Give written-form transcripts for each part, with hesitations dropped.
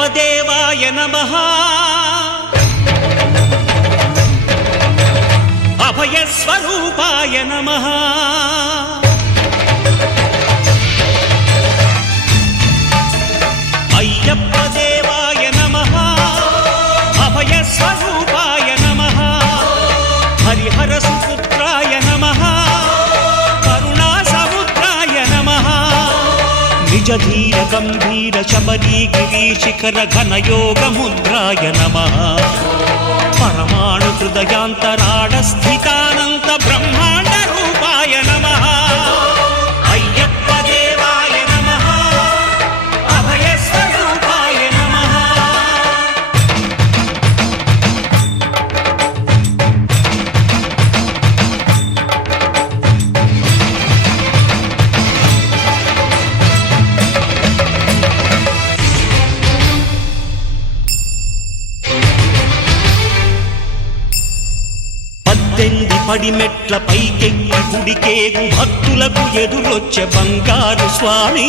అయ్యప్ప దేవాయ నమః అభయ స్వరూపాయ నమః అయ్యప్ప దేవాయ నమః అభయ స్వరూపాయ నమః హరిహర సుపుత్రాయ నమః కరుణా సముద్రాయ నమః నిజ ధీర గంభీర శబరీ గిరి శిఖర ఘన యోగ ముద్రాయ నమః పరమాణు హృదయాంతరాడ స్థితానంత బ్రహ్మాండ రూపాయ నమః అయ్యప్ప దేవాయ నమః అభయ స్వరూపాయ నమః పడిమెట్ల పైకెక్కి గుడికేగు భక్తులకు ఎదురొచ్చే బంగారు స్వామి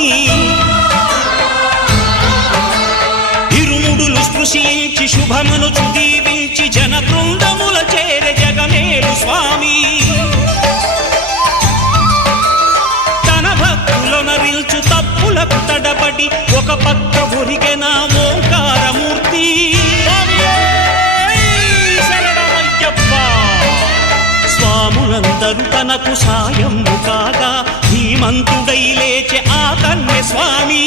ఇరుముడులు స్పృశించి శుభమనుచు దీవించి జన బృందముల చేరే జగమేలు స్వామి తన భక్తులనరిల్చు తప్పులకు తడబడి ఒక పక్క ఒరిగెన ఓంకారమూర్తి స్వాములందరూ తనకు సాయము కాగా ధీమంతుడై లేచే ఆ కన్య స్వామి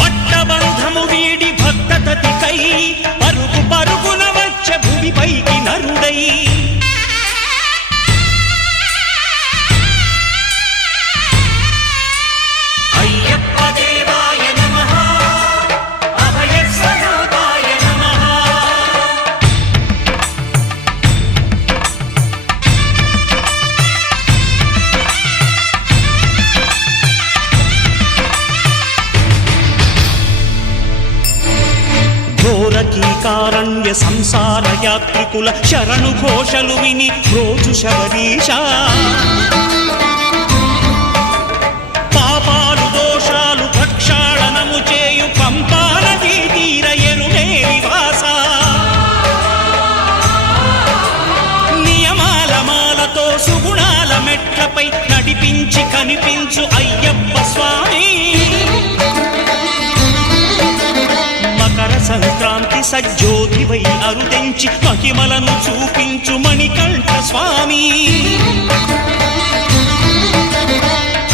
పట్టబంధము వీడి భక్తతతికై పరుగు పరుగున వచ్చే భూమిపైకి నరుడై అయ్యప్ప దేవాయ నమః అభయ స్వరూపాయ నమః ఘోరకీకారణ్య సంసార యాత్రికుల శరణు ఘోషలు విని రోజు శబరీష పాపాలు దోషాలు ప్రక్షాళనము చేయు పంపానదీ తీరయను నివాస నియమాల మాలతో సుగుణాల మెట్లపై నడిపించి కనిపించు అయ్యప్ప స్వామి సంక్రాంతి సజ్జోతివై అరుదెంచి మహిమలను చూపించు మణికంఠ స్వామి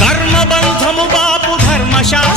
కర్మబంధము బాపు ధర్మశాస్త్ర